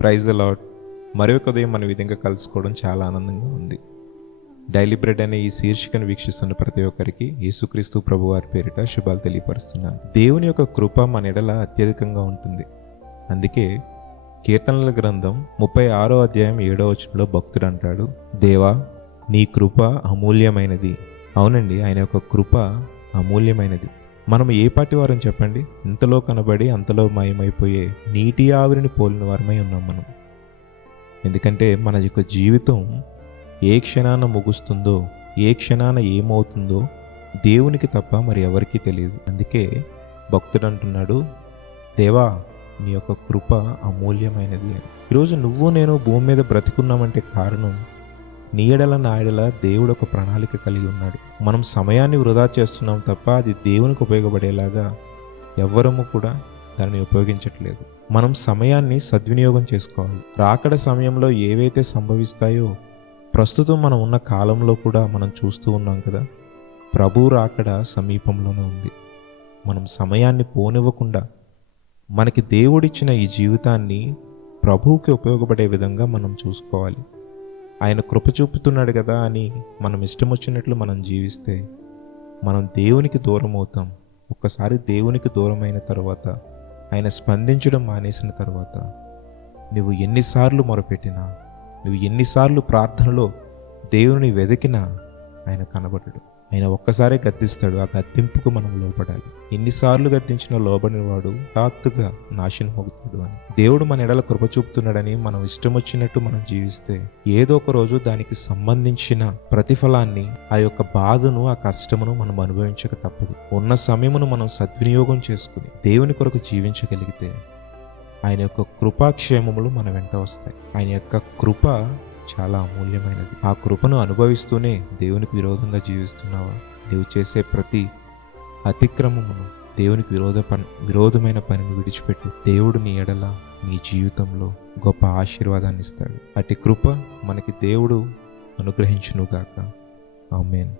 Praise the lord. మరొక ఉదయం మన విధంగా కలుసుకోవడం చాలా ఆనందంగా ఉంది. డైలీ బ్రెడ్ అనే ఈ శీర్షికను వీక్షిస్తున్న ప్రతి ఒక్కరికి యేసుక్రీస్తు ప్రభువారి పేరిట శుభాలు తెలియపరుస్తున్నాను. దేవుని యొక్క కృప మన ఎడల అత్యధికంగా ఉంటుంది. అందుకే కీర్తనల గ్రంథం 36వ అధ్యాయం 7వ వచనంలో భక్తుడు అంటాడు, దేవా నీ కృప అమూల్యమైనది. అవునండి, ఆయన యొక్క కృప అమూల్యమైనది. మనం ఏ పాటి వారని చెప్పండి? ఇంతలో కనబడి అంతలో మాయమైపోయే నీటి ఆవిరిని పోలిన వారమై ఉన్నాం మనం. ఎందుకంటే మన యొక్క జీవితం ఏ క్షణాన ముగుస్తుందో, ఏ క్షణాన ఏమవుతుందో దేవునికి తప్ప మరి ఎవరికీ తెలియదు. అందుకే భక్తుడు అంటున్నాడు, దేవా నీ యొక్క కృప అమూల్యమైనది అని. ఈరోజు నువ్వు నేను భూమి మీద బ్రతికున్నామంటే కారణం నీ ఎడల నా ఎడల దేవుడు ఒక ప్రణాళిక కలిగి ఉన్నాడు. మనం సమయాన్ని వృధా చేస్తున్నాం తప్ప అది దేవునికి ఉపయోగపడేలాగా ఎవ్వరము కూడా దాన్ని ఉపయోగించట్లేదు. మనం సమయాన్ని సద్వినియోగం చేసుకోవాలి. రాకడ సమయంలో ఏవైతే సంభవిస్తాయో ప్రస్తుతం మనం ఉన్న కాలంలో కూడా మనం చూస్తూ ఉన్నాం కదా. ప్రభు రాకడ సమీపంలోనే ఉంది. మనం సమయాన్ని పోనివ్వకుండా మనకి దేవుడిచ్చిన ఈ జీవితాన్ని ప్రభువుకి ఉపయోగపడే విధంగా మనం చూసుకోవాలి. ఆయన కృప చూపుతున్నాడు కదా అని మనం ఇష్టం వచ్చినట్లు మనం జీవిస్తే మనం దేవునికి దూరం అవుతాం. ఒక్కసారి దేవునికి దూరం అయిన తర్వాత, ఆయన స్పందించడం మానేసిన తర్వాత, నువ్వు ఎన్నిసార్లు మొరపెట్టినా, నువ్వు ఎన్నిసార్లు ప్రార్థనలో దేవుని వెతికినా ఆయన కనబడడు. ఆయన ఒక్కసారే గద్దిస్తాడు. ఆ గద్దింపుకు మనం లోపడాలి. ఎన్నిసార్లు గద్దించినా లోబడిన వాడు తాత్తుగా నాశనం అవుతాడు అని. దేవుడు మన ఎడల కృప చూపుతున్నాడని మనం ఇష్టం వచ్చినట్టు మనం జీవిస్తే ఏదో ఒక రోజు దానికి సంబంధించిన ప్రతిఫలాన్ని, ఆ యొక్క బాధను, ఆ కష్టమును మనం అనుభవించక తప్పదు. ఉన్న సమయమును మనం సద్వినియోగం చేసుకుని దేవుని కొరకు జీవించగలిగితే ఆయన యొక్క కృపాక్షేమములు మన వెంట వస్తాయి. ఆయన యొక్క కృప చాలా అమూల్యమైనది. ఆ కృపను అనుభవిస్తూనే దేవునికి విరోధంగా జీవిస్తున్నావా? నీవు చేసే ప్రతి అతిక్రమమును, దేవునికి విరోధమైన పనిని విడిచిపెట్టు. దేవుడు నీ ఎడల, నీ జీవితంలో గొప్ప ఆశీర్వాదాన్ని ఇస్తాడు. అట్టి కృప మనకి దేవుడు అనుగ్రహించునుగాక. ఆమేన్.